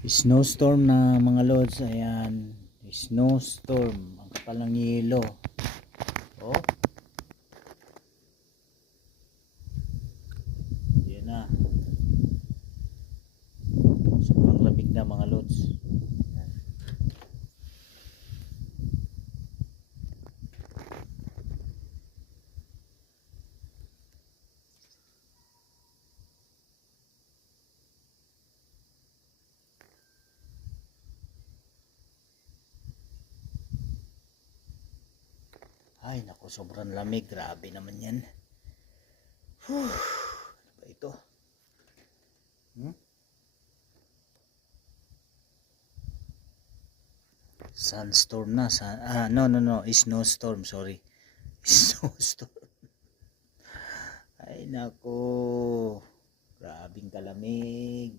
Snowstorm na mga lods. Ayan, snowstorm, ang kapal ng yelo. Oh, yan na, sobrang lamig na mga lods. Ay naku, sobrang lamig, grabe naman yan. Ano ba ito? Sunstorm na. No, snowstorm, sorry. Snowstorm. Ay naku, grabing kalamig.